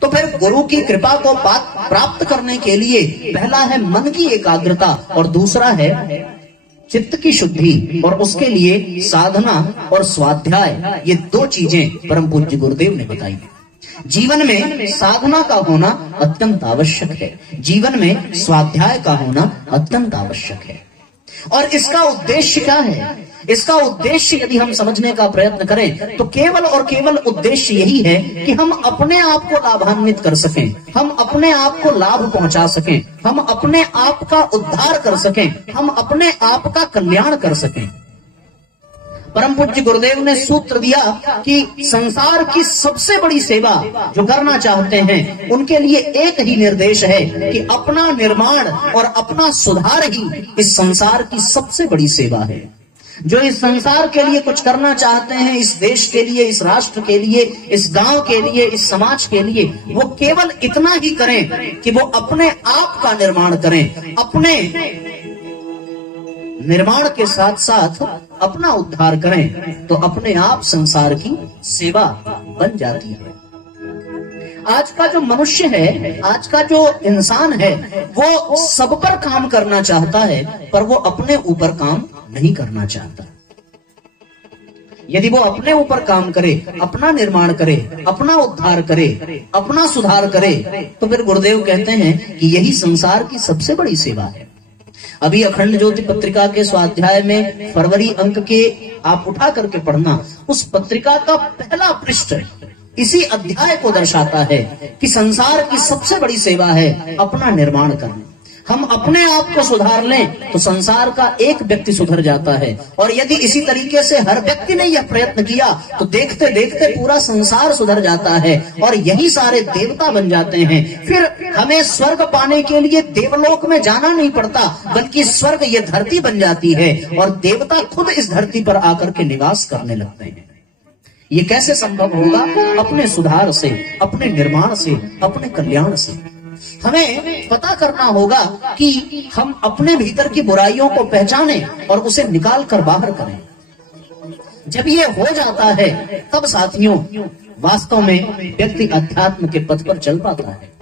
तो फिर गुरु की कृपा को प्राप्त करने के लिए पहला है मन की एकाग्रता और दूसरा है चित्त की शुद्धि, और उसके लिए साधना और स्वाध्याय, ये दो चीजें परम पूज्य गुरुदेव ने बताई। जीवन में साधना का होना अत्यंत आवश्यक है, जीवन में स्वाध्याय का होना अत्यंत आवश्यक है। और इसका उद्देश्य क्या है? इसका उद्देश्य यदि हम समझने का प्रयत्न करें तो केवल और केवल उद्देश्य यही है कि हम अपने आप को लाभान्वित कर सकें, हम अपने आप को लाभ पहुंचा सकें, हम अपने आप का उद्धार कर सकें, हम अपने आप का कल्याण कर सकें। परम पूज्य गुरुदेव ने सूत्र दिया कि संसार की सबसे बड़ी सेवा जो करना चाहते हैं उनके लिए एक ही निर्देश है कि अपना निर्माण और अपना सुधार ही इस संसार की सबसे बड़ी सेवा है। जो इस संसार के लिए कुछ करना चाहते हैं, इस देश के लिए, इस राष्ट्र के लिए, इस गांव के लिए, इस समाज के लिए, वो केवल इतना ही करें कि वो अपने आप का निर्माण करें, अपने निर्माण के साथ साथ अपना उद्धार करें, तो अपने आप संसार की सेवा बन जाती है। आज का जो मनुष्य है, आज का जो इंसान है, वो सब पर काम करना चाहता है पर वो अपने ऊपर काम नहीं करना चाहता। यदि वो अपने ऊपर काम करे, अपना निर्माण करे, अपना उद्धार करे, अपना सुधार करे, तो फिर गुरुदेव कहते हैं कि यही संसार की सबसे बड़ी सेवा है। अभी अखंड ज्योति पत्रिका के स्वाध्याय में फरवरी अंक के आप उठा करके पढ़ना, उस पत्रिका का पहला पृष्ठ इसी अध्याय को दर्शाता है कि संसार की सबसे बड़ी सेवा है अपना निर्माण करना। हम अपने आप को सुधार लें तो संसार का एक व्यक्ति सुधर जाता है, और यदि इसी तरीके से हर व्यक्ति ने यह प्रयत्न किया तो देखते देखते पूरा संसार सुधर जाता है और यही सारे देवता बन जाते हैं। फिर हमें स्वर्ग पाने के लिए देवलोक में जाना नहीं पड़ता, बल्कि स्वर्ग ये धरती बन जाती है और देवता खुद इस धरती पर आकर के निवास करने लगते हैं। ये कैसे संभव होगा? अपने सुधार से, अपने निर्माण से, अपने कल्याण से। हमें पता करना होगा कि हम अपने भीतर की बुराइयों को पहचानें और उसे निकाल कर बाहर करें। जब ये हो जाता है तब साथियों वास्तव में व्यक्ति अध्यात्म के पथ पर चल पाता है।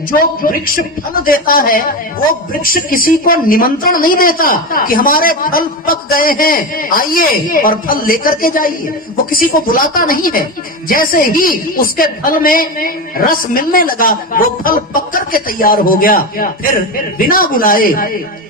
जो वृक्ष फल देता है वो वृक्ष किसी को निमंत्रण नहीं देता कि हमारे फल पक गए हैं, आइए और फल लेकर के जाइए। वो किसी को बुलाता नहीं है। जैसे ही उसके फल में रस मिलने लगा, वो फल पक करके तैयार हो गया, फिर बिना बुलाए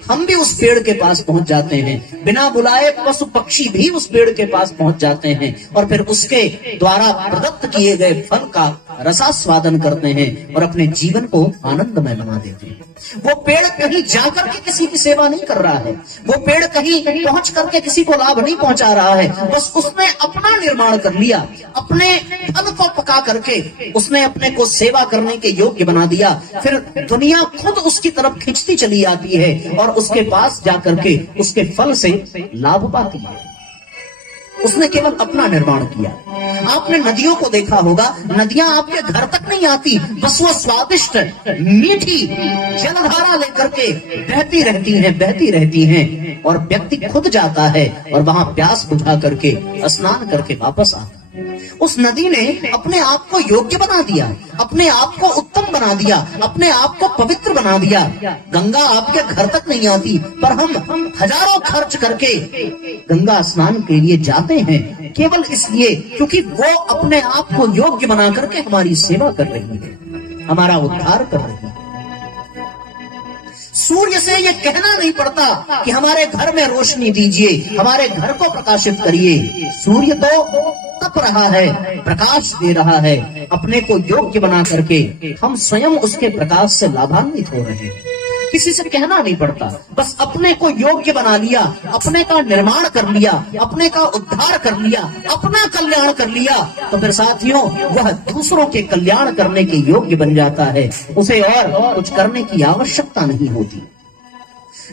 हम भी उस पेड़ के पास पहुंच जाते हैं, बिना बुलाए पशु पक्षी भी उस पेड़ के पास पहुंच जाते हैं और फिर उसके द्वारा प्रदत्त किए गए फल का रसास्वादन करते हैं और अपने जीवन को आनंदमय बना देते हैं। वो पेड़ कहीं जाकर के किसी की सेवा नहीं कर रहा है, वो पेड़ कहीं पहुंच करके किसी को लाभ नहीं पहुंचा रहा है, बस उसने अपना निर्माण कर लिया, अपने फल को पका करके उसने अपने को सेवा करने के योग्य बना दिया। फिर दुनिया खुद उसकी तरफ खिंचती चली आती है और उसके पास जाकर के उसके फल से लाभ पाती है। उसने केवल अपना निर्माण किया। आपने नदियों को देखा होगा, नदियां आपके घर तक नहीं आती, बस वो स्वादिष्ट मीठी जलधारा लेकर के बहती रहती हैं और व्यक्ति खुद जाता है और वहां प्यास बुझा करके स्नान करके वापस आता है। उस नदी ने अपने आप को योग्य बना दिया, अपने आप को उत्तम बना दिया, अपने आप को पवित्र बना दिया। गंगा आपके घर तक नहीं आती पर हम हजारों खर्च करके गंगा स्नान के लिए जाते हैं, केवल इसलिए क्योंकि वो अपने आप को योग्य बना करके हमारी सेवा कर रही है, हमारा उद्धार कर रही है। सूर्य से ये कहना नहीं पड़ता कि हमारे घर में रोशनी दीजिए, हमारे घर को प्रकाशित करिए। सूर्य तो तप रहा है, प्रकाश दे रहा है, अपने को योग्य बना करके हम स्वयं उसके प्रकाश से लाभान्वित हो रहे हैं। किसी से कहना नहीं पड़ता, बस अपने को योग्य बना लिया, अपने का निर्माण कर लिया, अपने का उद्धार कर लिया, अपना कल्याण कर लिया, तो फिर साथियों वह दूसरों के कल्याण करने के योग्य बन जाता है। उसे और कुछ करने की आवश्यकता नहीं होती।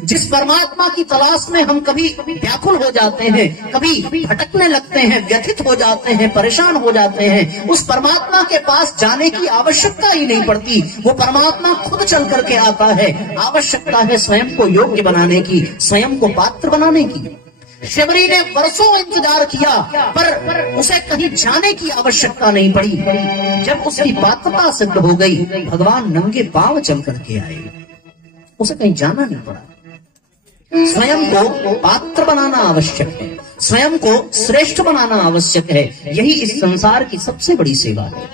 जिस परमात्मा की तलाश में हम कभी व्याकुल हो जाते हैं, कभी भटकने लगते हैं, व्यथित हो जाते हैं, परेशान हो जाते हैं, उस परमात्मा के पास जाने की आवश्यकता ही नहीं पड़ती। वो परमात्मा खुद चल करके आता है। आवश्यकता है स्वयं को योग्य बनाने की, स्वयं को पात्र बनाने की। शबरी ने वर्षों इंतजार किया, पर उसे कहीं जाने की आवश्यकता नहीं पड़ी। जब उसकी पात्रता सिद्ध हो गई, भगवान नंगे पांव चल करके आए, उसे कहीं जाना नहीं पड़ा। स्वयं को पात्र बनाना आवश्यक है, स्वयं को श्रेष्ठ बनाना आवश्यक है। यही इस संसार की सबसे बड़ी सेवा है।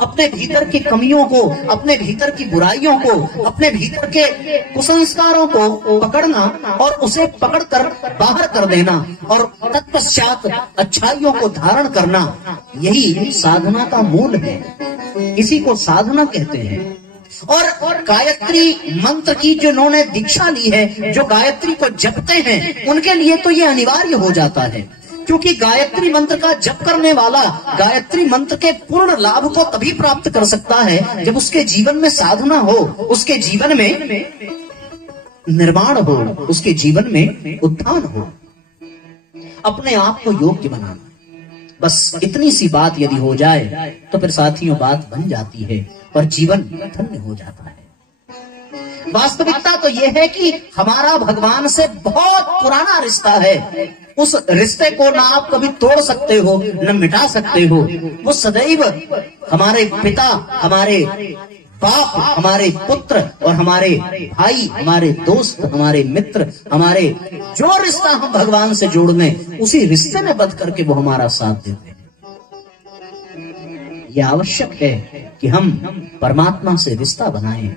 अपने भीतर की कमियों को, अपने भीतर की बुराइयों को, अपने भीतर के कुसंस्कारों को पकड़ना और उसे पकड़कर बाहर कर देना और तत्पश्चात अच्छाइयों को धारण करना, यही साधना का मूल है। इसी को साधना कहते हैं। और गायत्री मंत्र की जिन्होंने दीक्षा ली है, जो गायत्री को जपते हैं, उनके लिए तो ये अनिवार्य हो जाता है, क्योंकि गायत्री मंत्र का जप करने वाला गायत्री मंत्र के पूर्ण लाभ को तभी प्राप्त कर सकता है जब उसके जीवन में साधना हो, उसके जीवन में निर्माण हो, उसके जीवन में उत्थान हो। अपने आप को योग्य बनाना, बस इतनी सी बात यदि हो जाए तो फिर साथियों बात बन जाती है और जीवन धन्य हो जाता है। वास्तविकता तो यह है कि हमारा भगवान से बहुत पुराना रिश्ता है। उस रिश्ते को ना आप कभी तोड़ सकते हो, न मिटा सकते हो। वो सदैव हमारे पिता, हमारे बाप, हमारे पुत्र और हमारे भाई, हमारे दोस्त, हमारे मित्र, हमारे जो रिश्ता हम भगवान से जोड़ने, उसी रिश्ते में बंध करके वो हमारा साथ देते हैं। यह आवश्यक है कि हम परमात्मा से रिश्ता बनाएं,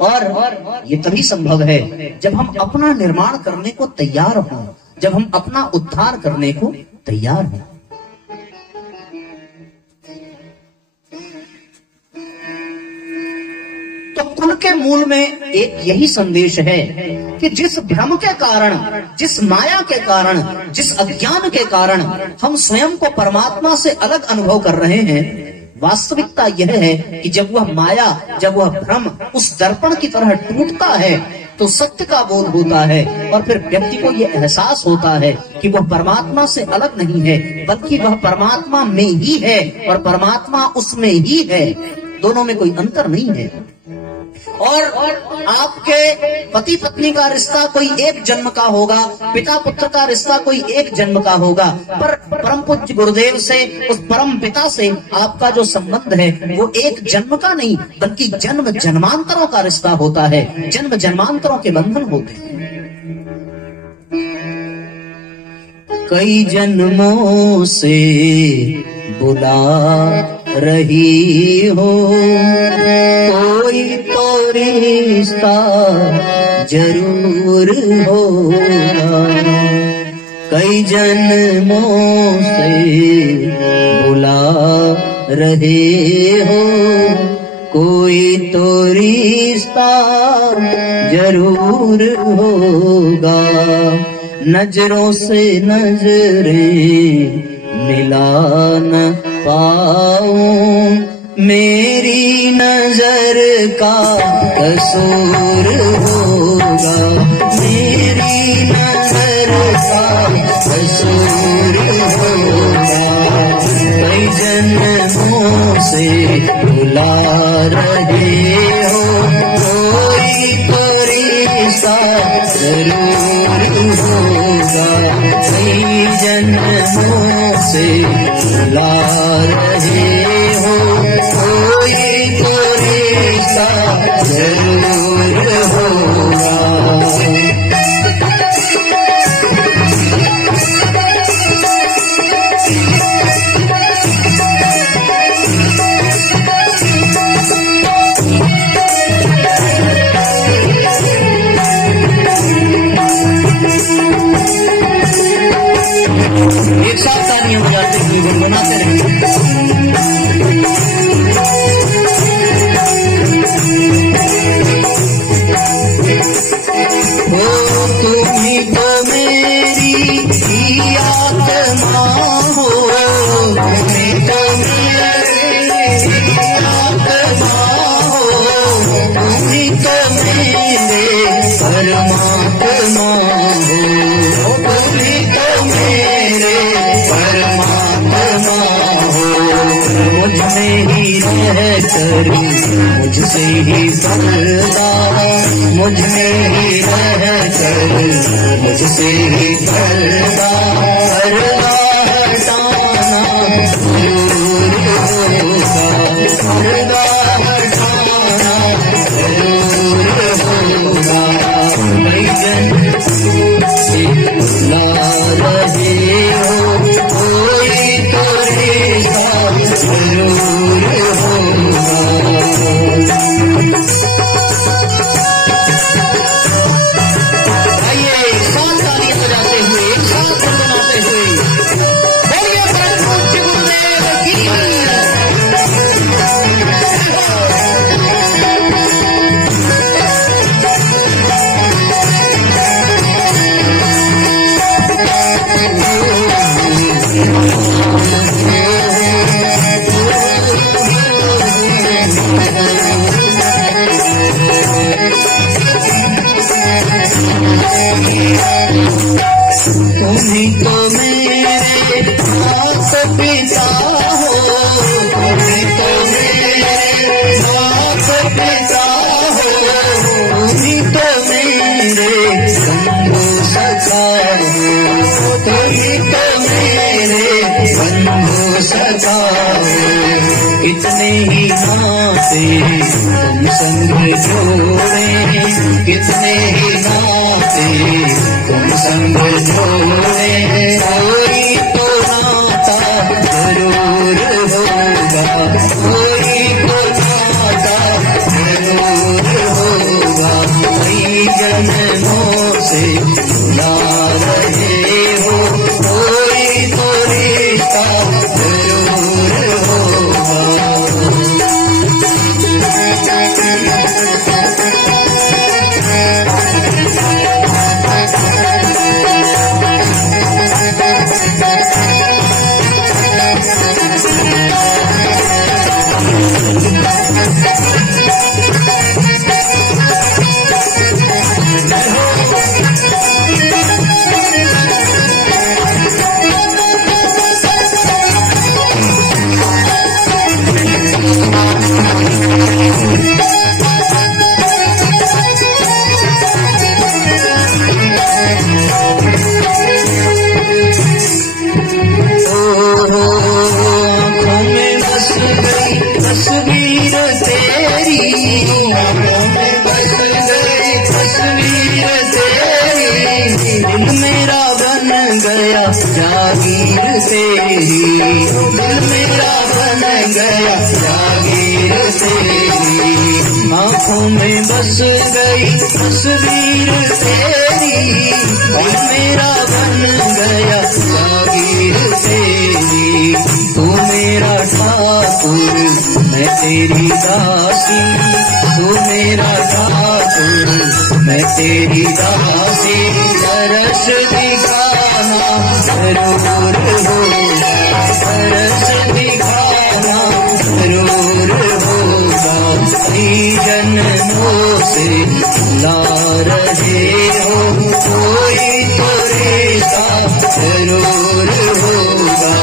और ये तभी संभव है जब हम अपना निर्माण करने को तैयार हों, जब हम अपना उद्धार करने को तैयार हों। तो कुल के मूल में एक यही संदेश है कि जिस भ्रम के कारण, जिस माया के कारण, जिस अज्ञान के कारण हम स्वयं को परमात्मा से अलग अनुभव कर रहे हैं, वास्तविकता यह है कि जब वह माया, जब वह भ्रम उस दर्पण की तरह टूटता है तो सत्य का बोध होता है, और फिर व्यक्ति को यह एहसास होता है कि वह परमात्मा से अलग नहीं है, बल्कि वह परमात्मा में ही है और परमात्मा उसमें ही है। दोनों में कोई अंतर नहीं है। और आपके पति पत्नी का रिश्ता कोई एक जन्म का होगा, पिता पुत्र का रिश्ता कोई एक जन्म का होगा, पर परम पूज्य गुरुदेव से, उस परम पिता से आपका जो संबंध है वो एक जन्म का नहीं, बल्कि जन्म जन्मांतरों का रिश्ता होता है। जन्म जन्मांतरों के बंधन होते हैं। कई जन्मों से बुला रही हो, कोई तो रिश्ता जरूर होगा। कई जन्मों से बुला रहे हो, कोई तो रिश्ता जरूर होगा। नजरों से नजरें मिला न पाऊं, मेरी नजर का कसूर होगा। मेरी नजर का कसूर होगा। कई जन्मों से बुला रहे हो, कोई तो रिश्ता जरूर होगा। कई जन्मों से बुला रहे हो, कोई तो रिश्ता जरूर होगा। में ही रहकर मुझसे ही पलता, मुझ में ही रहकर मुझसे ही पलता, पर्दा हटाना जरूर होगा, पर्दा हटाना जरूर होगा, जन से ला रहे हो कोई तो रिश्ता जरूर होगा। आइए साथ तालियां बजाते हुए एक साथ बनाते हुए बोलिए परम पूज्य गुरुदेव की। तुम्हीं तो मेरे माता पिता हो, तुम्हीं तो मेरे माता पिता हो, तुम्हीं तो मेरे बंधु सखा हो, तुम्हीं तो मेरे बंधु सखा हो, कितने ही नाते तुम संग जोड़े, कितने ही नाते तुम संग जोड़े, कोई तो नाता जरूर होगा, कोई तो नाता जरूर होगा, कई जन्मों से बुला रहे हो कोई तो रिश्ता जरूर होगा। तस्वीर तेरी आँखों में बस गई, तस्वीर तेरी दिल मेरा बन गया जागीर तेरी, दिल मेरा बन गया जागीर तेरी, आँखों में बस गई तस्वीर तेरी, दिल मेरा बन गया जागीर तेरी, तू मेरा ठाकुर मैं तेरी दासी, तू मेरा ठाकुर मैं तेरी दासी, तरस दिखाना जरूर होगा, तरस दिखाना जरूर होगा, कई जन्मों से ला रहे हो कोई तो रिश्ता जरूर होगा,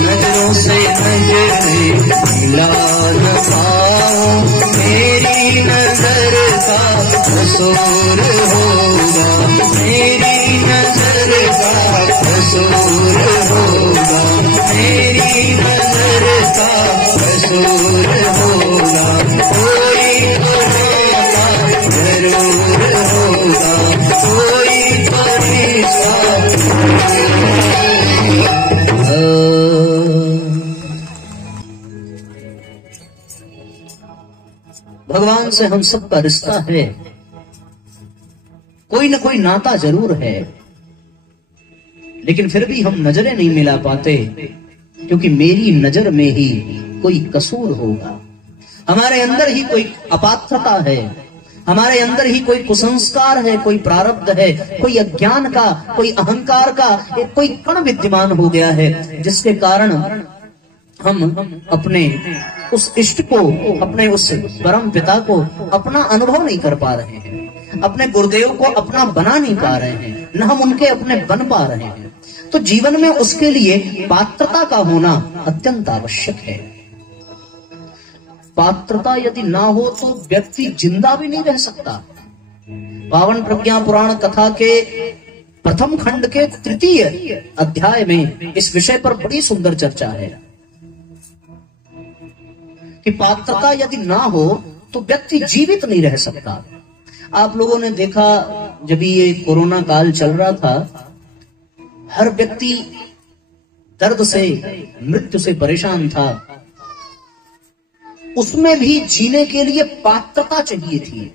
नजरों से नजरें मिला न पाऊं, मेरी नजर का कसूर होगा, मेरी नजर का कसूर होगा, मेरी नजर का कसूर होगा, कोई तो रिश्ता जरूर होगा, कोई तो रिश्ता। भगवान से हम सबका रिश्ता है, कोई न कोई नाता जरूर है, लेकिन फिर भी हम नजरें नहीं मिला पाते, क्योंकि मेरी नजर में ही कोई कसूर होगा, हमारे अंदर ही कोई अपात्रता है, हमारे अंदर ही कोई कुसंस्कार है, कोई प्रारब्ध है, कोई अज्ञान का, कोई अहंकार का एक कोई कण विद्यमान हो गया है, जिसके कारण हम अपने उस इष्ट को, अपने उस परम पिता को अपना अनुभव नहीं कर पा रहे हैं, अपने गुरुदेव को अपना बना नहीं पा रहे हैं, न हम उनके अपने बन पा रहे हैं। तो जीवन में उसके लिए पात्रता का होना अत्यंत आवश्यक है। पात्रता यदि ना हो तो व्यक्ति जिंदा भी नहीं रह सकता। पावन प्रज्ञा पुराण कथा के प्रथम खंड के 3 अध्याय में इस विषय पर बड़ी सुंदर चर्चा है कि पात्रता यदि ना हो तो व्यक्ति जीवित नहीं रह सकता। आप लोगों ने देखा जब ये कोरोना काल चल रहा था, हर व्यक्ति दर्द से, मृत्यु से परेशान था। उसमें भी जीने के लिए पात्रता चाहिए थी।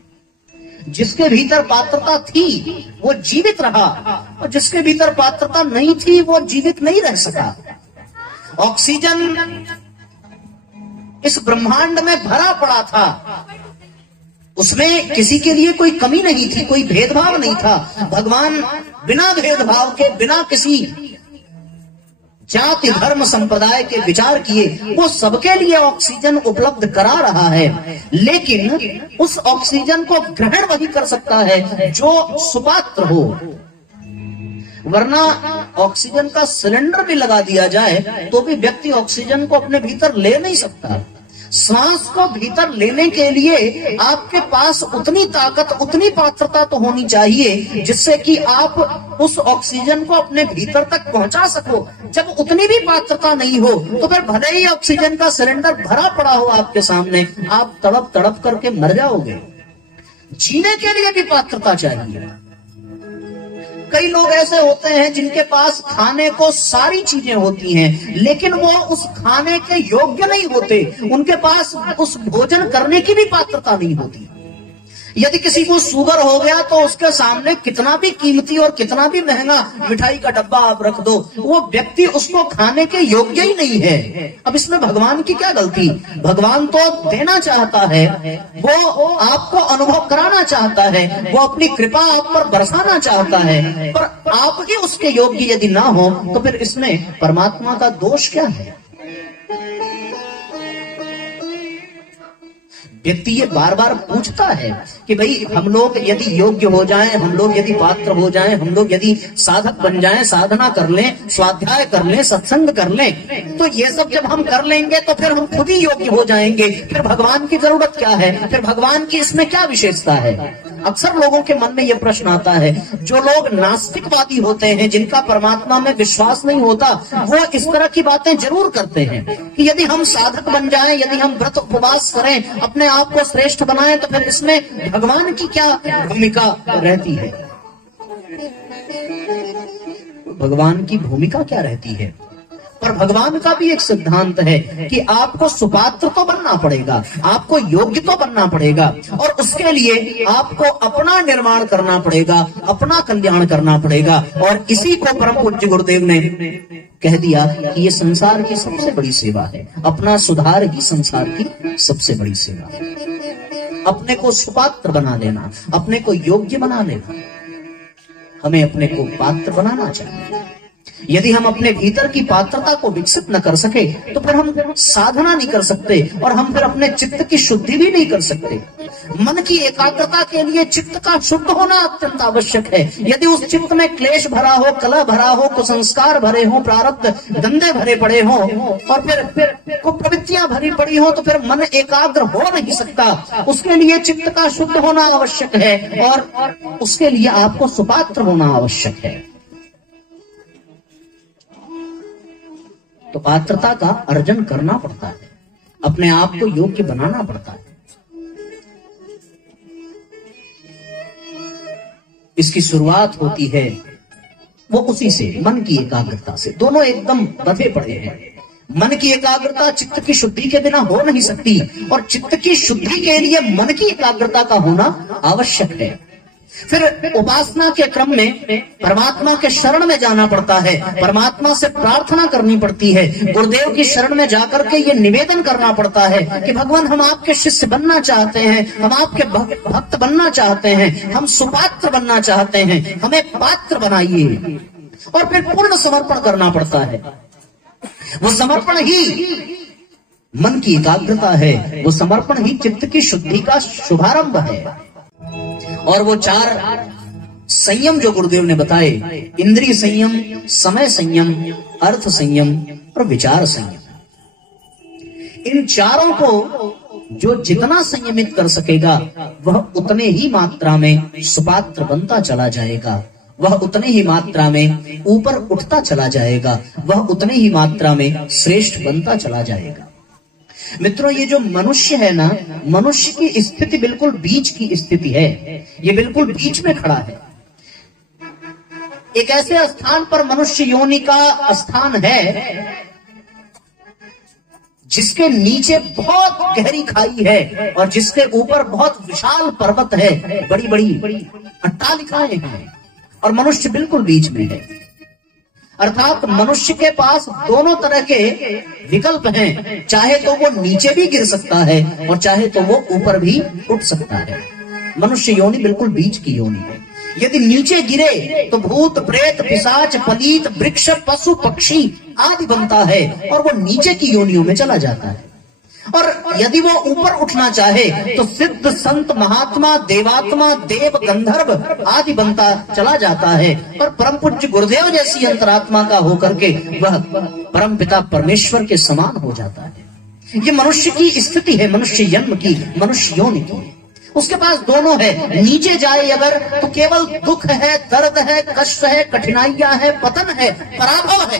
जिसके भीतर पात्रता थी वो जीवित रहा, और जिसके भीतर पात्रता नहीं थी वो जीवित नहीं रह सका। ऑक्सीजन इस ब्रह्मांड में भरा पड़ा था, उसमें किसी के लिए कोई कमी नहीं थी, कोई भेदभाव नहीं था। भगवान बिना भेदभाव के, बिना किसी जाति धर्म संप्रदाय के विचार किए वो सबके लिए ऑक्सीजन उपलब्ध करा रहा है। लेकिन उस ऑक्सीजन को ग्रहण वही कर सकता है जो सुपात्र हो, वरना ऑक्सीजन का सिलेंडर भी लगा दिया जाए तो भी व्यक्ति ऑक्सीजन को अपने भीतर ले नहीं सकता। सांस को भीतर लेने के लिए आपके पास उतनी ताकत, उतनी पात्रता तो होनी चाहिए जिससे कि आप उस ऑक्सीजन को अपने भीतर तक पहुंचा सको। जब उतनी भी पात्रता नहीं हो तो फिर भले ही ऑक्सीजन का सिलेंडर भरा पड़ा हो आपके सामने, आप तड़प तड़प करके मर जाओगे। जीने के लिए भी पात्रता चाहिए। कई लोग ऐसे होते हैं जिनके पास खाने को सारी चीजें होती हैं, लेकिन वो उस खाने के योग्य नहीं होते, उनके पास उस भोजन करने की भी पात्रता नहीं होती। यदि किसी को शुगर हो गया तो उसके सामने कितना भी कीमती और कितना भी महंगा मिठाई का डब्बा आप रख दो, वो व्यक्ति उसको खाने के योग्य ही नहीं है। अब इसमें भगवान की क्या गलती? भगवान तो देना चाहता है, वो आपको अनुभव कराना चाहता है, वो अपनी कृपा आप पर बरसाना चाहता है, पर आप ही उसके योग्य यदि ना हो तो फिर इसमें परमात्मा का दोष क्या है? व्यक्ति ये बार बार पूछता है कि भाई हम लोग यदि योग्य हो जाएं, हम लोग यदि पात्र हो जाएं, हम लोग यदि साधक बन जाएं, साधना कर लें, स्वाध्याय कर लें, सत्संग कर लें, तो ये सब जब हम कर लेंगे तो फिर हम खुद ही योग्य हो जाएंगे। फिर भगवान की जरूरत क्या है? फिर भगवान की इसमें क्या विशेषता है? अक्सर लोगों के मन में यह प्रश्न आता है। जो लोग नास्तिकवादी होते हैं, जिनका परमात्मा में विश्वास नहीं होता, वो इस तरह की बातें जरूर करते हैं कि यदि हम साधक बन जाएं, यदि हम व्रत उपवास करें, अपने आप को श्रेष्ठ बनाएं, तो फिर इसमें भगवान की क्या भूमिका रहती है? भगवान की भूमिका क्या रहती है? पर भगवान का भी एक सिद्धांत है कि आपको सुपात्र तो बनना पड़ेगा, आपको योग्य तो बनना पड़ेगा, और उसके लिए आपको अपना निर्माण करना पड़ेगा, अपना कल्याण करना पड़ेगा। और इसी को परम पूज्य गुरुदेव ने कह दिया कि ये संसार की सबसे बड़ी सेवा है। अपना सुधार ही संसार की सबसे बड़ी सेवा है। अपने को सुपात्र बना लेना, अपने को योग्य बना लेना, हमें अपने को पात्र बनाना चाहिए। यदि हम अपने भीतर की पात्रता को विकसित न कर सके तो फिर हम साधना नहीं कर सकते, और हम फिर अपने चित्त की शुद्धि भी नहीं कर सकते। मन की एकाग्रता के लिए चित्त का शुद्ध होना अत्यंत आवश्यक है। यदि उस चित्त में क्लेश भरा हो, कलह भरा हो, कुसंस्कार भरे हो, प्रारब्ध गंदे भरे पड़े हो, और फिर कुप्रवृत्तियां भरी पड़ी हो, तो फिर मन एकाग्र हो नहीं सकता। उसके लिए चित्त का शुद्ध होना आवश्यक है, और उसके लिए आपको सुपात्र होना आवश्यक है। तो पात्रता का अर्जन करना पड़ता है, अपने आप को योग्य बनाना पड़ता है। इसकी शुरुआत होती है वो उसी से, मन की एकाग्रता से। दोनों एकदम बंधे पड़े हैं। मन की एकाग्रता चित्त की शुद्धि के बिना हो नहीं सकती, और चित्त की शुद्धि के लिए मन की एकाग्रता का होना आवश्यक है। फिर उपासना के क्रम में परमात्मा के शरण में जाना पड़ता है, परमात्मा से प्रार्थना करनी पड़ती है, गुरुदेव की शरण में जाकर के ये निवेदन करना पड़ता है कि भगवान हम आपके शिष्य बनना चाहते हैं, हम आपके भक्त बनना चाहते हैं, हम सुपात्र बनना चाहते हैं, हमें पात्र बनाइए। और फिर पूर्ण समर्पण करना पड़ता है। वो समर्पण ही मन की एकाग्रता है, वो समर्पण ही चित्त की शुद्धि का शुभारंभ है। और वो 4 संयम जो गुरुदेव ने बताए, इंद्रिय संयम, समय संयम, अर्थ संयम और विचार संयम, इन चारों को जो जितना संयमित कर सकेगा वह उतने ही मात्रा में सुपात्र बनता चला जाएगा, वह उतने ही मात्रा में ऊपर उठता चला जाएगा, वह उतने ही मात्रा में श्रेष्ठ बनता चला जाएगा। मित्रों, ये जो मनुष्य है ना, मनुष्य की स्थिति बिल्कुल बीच की स्थिति है। ये बिल्कुल बीच में खड़ा है। एक ऐसे स्थान पर मनुष्य योनि का स्थान है जिसके नीचे बहुत गहरी खाई है और जिसके ऊपर बहुत विशाल पर्वत है, बड़ी बड़ी अट्टालिकाएं हैं, और मनुष्य बिल्कुल बीच में है। अर्थात मनुष्य के पास दोनों तरह के विकल्प हैं, चाहे तो वो नीचे भी गिर सकता है और चाहे तो वो ऊपर भी उठ सकता है। मनुष्य योनि बिल्कुल बीच की योनि है। यदि नीचे गिरे तो भूत प्रेत पिशाच पलीत वृक्ष पशु पक्षी आदि बनता है और वो नीचे की योनियों में चला जाता है। और यदि वो ऊपर उठना चाहे तो सिद्ध संत महात्मा देवात्मा देव गंधर्व आदि बनता चला जाता है और परम पूज्य गुरुदेव जैसी अंतरात्मा का होकर के वह परम पिता परमेश्वर के समान हो जाता है। ये मनुष्य की स्थिति है, मनुष्य जन्म की, मनुष्य योनि की। उसके पास दोनों है। नीचे जाए अगर तो केवल दुख है, दर्द है, कष्ट है, कठिनाइयां है, पतन है, पराभव है।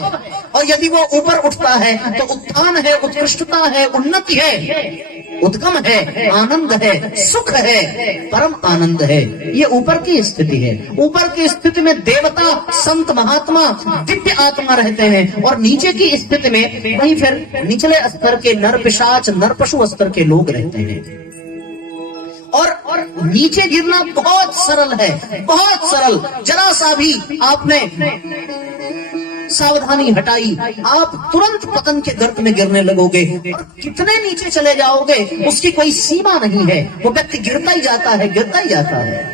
और यदि वो ऊपर उठता है तो उत्थान है, उत्कृष्टता है, उन्नति है, उद्गम है, आनंद है, सुख है, परम आनंद है। ये ऊपर की स्थिति है। ऊपर की स्थिति में देवता संत महात्मा दिव्य आत्मा रहते हैं और नीचे की स्थिति में वहीं फिर निचले स्तर के नर पिशाच नर पशु स्तर के लोग रहते हैं। और नीचे गिरना बहुत सरल है, बहुत सरल। जरा सा भी आपने सावधानी हटाई, आप तुरंत पतन के गर्त में गिरने लगोगे और कितने नीचे चले जाओगे उसकी कोई सीमा नहीं है। वो व्यक्ति गिरता ही जाता है, गिरता ही जाता है।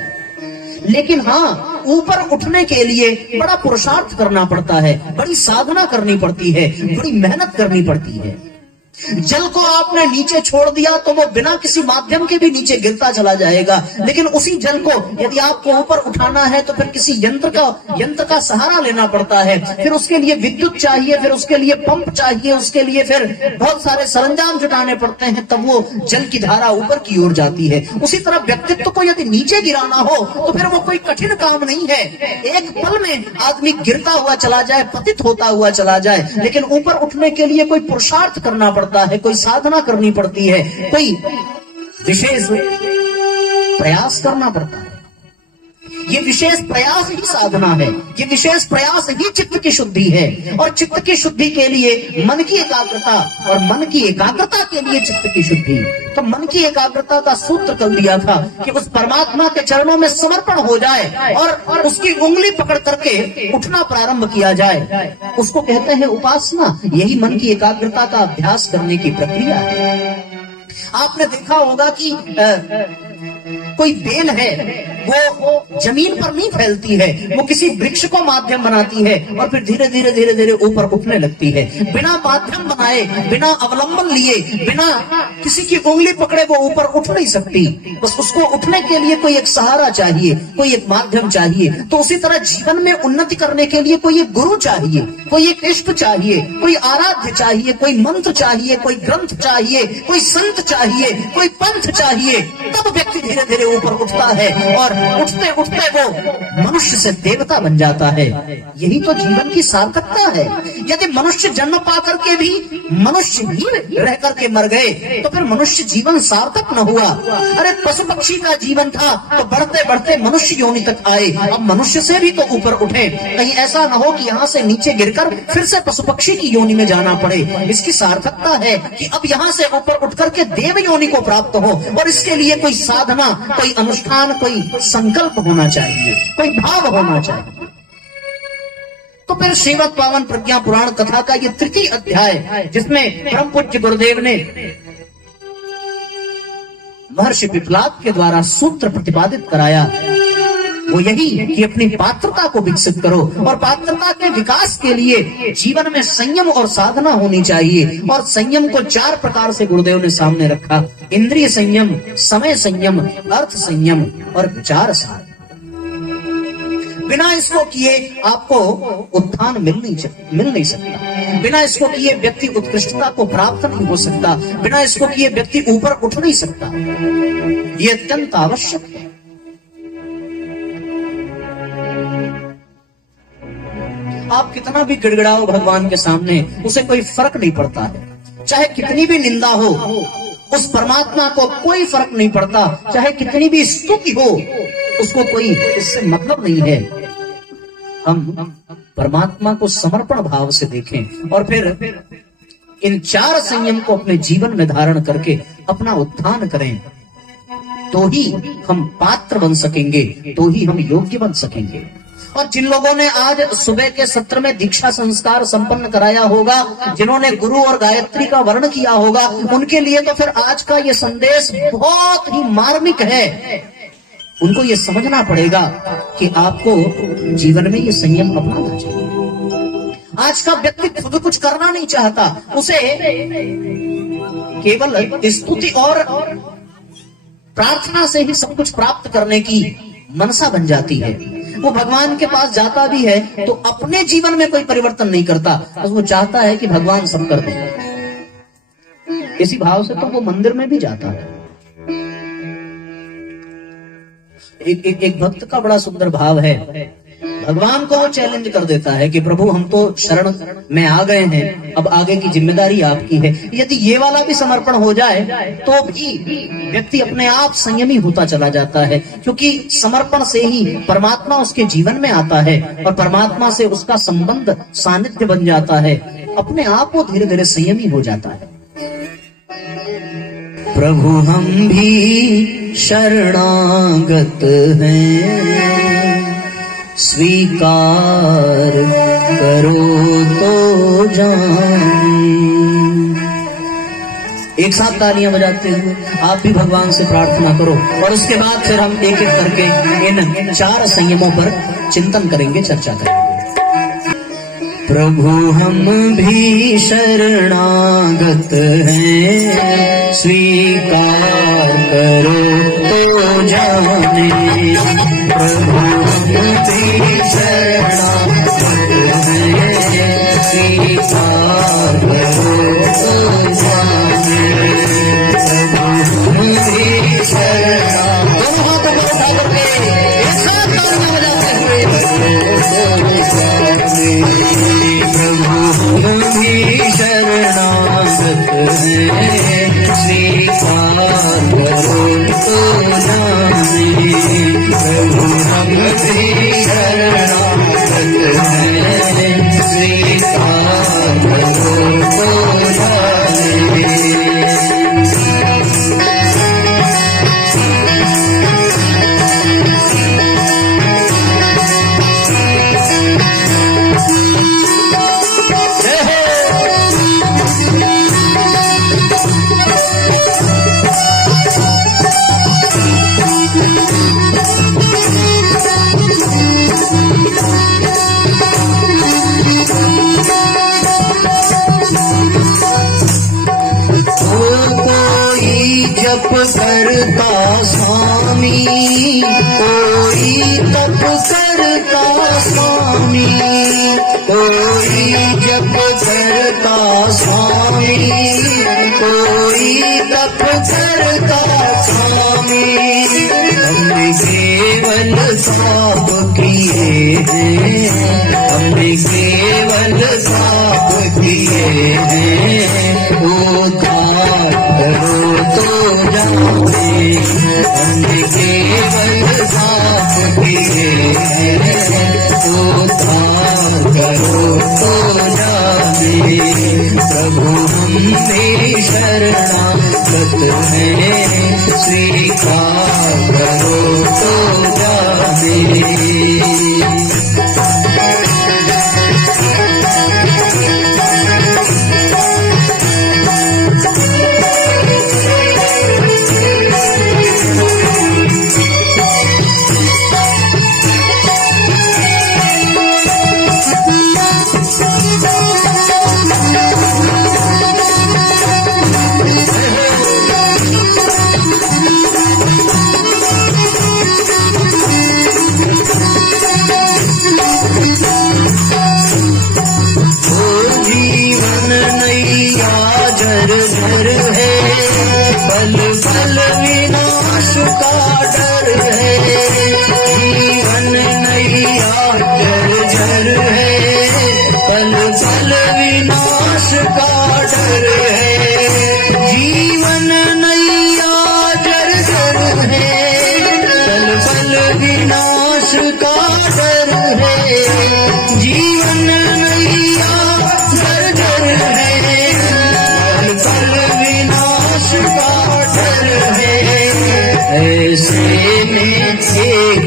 लेकिन हाँ, ऊपर उठने के लिए बड़ा पुरुषार्थ करना पड़ता है, बड़ी साधना करनी पड़ती है, बड़ी मेहनत करनी पड़ती है। जल को आपने नीचे छोड़ दिया तो वो बिना किसी माध्यम के भी नीचे गिरता चला जाएगा, लेकिन उसी जल को यदि आपको ऊपर उठाना है तो फिर किसी यंत्र का सहारा लेना पड़ता है। फिर उसके लिए विद्युत चाहिए, फिर उसके लिए पंप चाहिए, उसके लिए फिर बहुत सारे सरंजाम जुटाने पड़ते हैं, तब वो जल की धारा ऊपर की ओर जाती है। उसी तरह व्यक्तित्व को यदि नीचे गिराना हो तो फिर वो कोई कठिन काम नहीं है। एक पल में आदमी गिरता हुआ चला जाए, पतित होता हुआ चला जाए, लेकिन ऊपर उठने के लिए कोई पुरुषार्थ करना पड़ता है, कोई साधना करनी पड़ती है, कोई विशेष प्रयास करना पड़ता है। ये विशेष प्रयास ही साधना है, ये विशेष प्रयास ही चित्त की शुद्धि है। और चित्त की शुद्धि के लिए मन की एकाग्रता, और मन की एकाग्रता के लिए चित्त की शुद्धि। तो मन की एकाग्रता का सूत्र कल दिया था कि उस परमात्मा के चरणों में समर्पण हो जाए और उसकी उंगली पकड़ करके उठना प्रारंभ किया जाए, उसको कहते हैं उपासना। यही मन की एकाग्रता का अभ्यास करने की प्रक्रिया है। आपने देखा होगा कि कोई बेल है, वो जमीन पर नहीं फैलती है, वो किसी वृक्ष को माध्यम बनाती है और फिर धीरे धीरे धीरे धीरे ऊपर उठने लगती है। बिना माध्यम बनाए, बिना अवलंबन लिए, बिना किसी की उंगली पकड़े वो ऊपर उठ नहीं सकती। बस उसको उठने के लिए कोई एक सहारा चाहिए, कोई एक माध्यम चाहिए। तो उसी तरह जीवन में उन्नति करने के लिए कोई एक गुरु चाहिए, कोई एक इष्ट चाहिए, कोई आराध्य चाहिए, कोई मंत्र चाहिए, कोई ग्रंथ चाहिए, कोई संत चाहिए, कोई पंथ चाहिए। तब व्यक्ति धीरे धीरे ऊपर उठता है और उठते उठते वो मनुष्य से देवता बन जाता है। यही तो जीवन की सार्थकता है। यदि मनुष्य जन्म पाकर के भी मनुष्य ही रह करके मर गए तो फिर मनुष्य जीवन सार्थक न हुआ। अरे पशु पक्षी का जीवन था तो बढ़ते बढ़ते मनुष्य योनि तक आए, अब मनुष्य से भी तो ऊपर उठे। कहीं ऐसा न हो कि यहाँ से नीचे गिरकर फिर से पशु पक्षी की योनि में जाना पड़े। इसकी सार्थकता है कि अब यहाँ से ऊपर उठ करके देव योनि को प्राप्त हो, और इसके लिए कोई साधना, कोई अनुष्ठान, कोई संकल्प होना चाहिए, कोई भाव होना चाहिए। तो फिर श्रीमद् पावन प्रज्ञा पुराण कथा का ये तृतीय अध्याय, जिसमें परम पूज्य गुरुदेव ने महर्षि पिपलाद के द्वारा सूत्र प्रतिपादित कराया, वो यही कि अपनी पात्रता को विकसित करो, और पात्रता के विकास के लिए जीवन में संयम और साधना होनी चाहिए। और संयम को 4 प्रकार से गुरुदेव ने सामने रखा: इंद्रिय संयम, समय संयम, अर्थ संयम और विचार संयम। बिना इसको किए आपको उत्थान मिल नहीं सकता। बिना इसको किए व्यक्ति उत्कृष्टता को प्राप्त नहीं हो सकता। बिना इसको किए व्यक्ति ऊपर उठ नहीं सकता। ये अत्यंत आवश्यक है। आप कितना भी गिड़गिड़ाओ भगवान के सामने, उसे कोई फर्क नहीं पड़ता है। चाहे कितनी भी निंदा हो, उस परमात्मा को कोई फर्क नहीं पड़ता। चाहे कितनी भी स्तुति हो, उसको कोई इससे मतलब नहीं है। हम परमात्मा को समर्पण भाव से देखें और फिर इन 4 संयम को अपने जीवन में धारण करके अपना उत्थान करें, तो ही हम पात्र बन सकेंगे, तो ही हम योग्य बन सकेंगे। और जिन लोगों ने आज सुबह के सत्र में दीक्षा संस्कार संपन्न कराया होगा, जिन्होंने गुरु और गायत्री का वर्ण किया होगा, उनके लिए तो फिर आज का ये संदेश बहुत ही मार्मिक है। उनको ये समझना पड़ेगा कि आपको जीवन में ये संयम अपनाना चाहिए। आज का व्यक्ति खुद कुछ करना नहीं चाहता, उसे केवल स्तुति और प्रार्थना से ही सब कुछ प्राप्त करने की मनसा बन जाती है। वो भगवान के पास जाता भी है तो अपने जीवन में कोई परिवर्तन नहीं करता, बस वो चाहता है कि भगवान सब कर दे। इसी भाव से तो वो मंदिर में भी जाता है। एक भक्त का बड़ा सुंदर भाव है। भगवान को वो चैलेंज कर देता है कि प्रभु हम तो शरण में आ गए हैं, अब आगे की जिम्मेदारी आपकी है। यदि ये वाला भी समर्पण हो जाए तो भी व्यक्ति अपने आप संयमी होता चला जाता है, क्योंकि समर्पण से ही परमात्मा उसके जीवन में आता है और परमात्मा से उसका संबंध सानिध्य बन जाता है। अपने आप वो धीरे धीरे संयमी हो जाता है। प्रभु हम भी शरणागत हैं, स्वीकार करो तो जाने। एक साथ तालियां बजाते हुए आप भी भगवान से प्रार्थना करो और उसके बाद फिर हम एक एक करके इन 4 संयमों पर चिंतन करेंगे, चर्चा करेंगे। प्रभु हम भी शरणागत हैं, स्वीकार करो तो जाने। प्रभु हम भी शरणागत हैं, स्वीकार करो तो जाने। प्रभु हम भी शरणागत, दोनों हाथों को उठा करके एक साथ तालियां बजाते हुए प्रभु हम भी शरणागत हैं, स्वीकार करो तो जाने। प्रभु हम भी शरणागत हैं, स्वीकार करो तो जाने। जप करता स्वामी, कोई तप करता स्वामी, कोई जप करता स्वामी, कोई तप करता स्वामी। हमने केवल पाप किए हैं, हमने केवल पाप किए हैं, उद्धार करो तो जाने। हमने केवल पाप किए हैं, उद्धार करो तो जाने। प्रभु हम तेरी शरणागत हैं, स्वीकार करो तो जाने।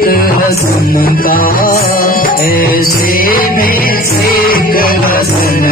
रतन का, ऐसे में एक रतन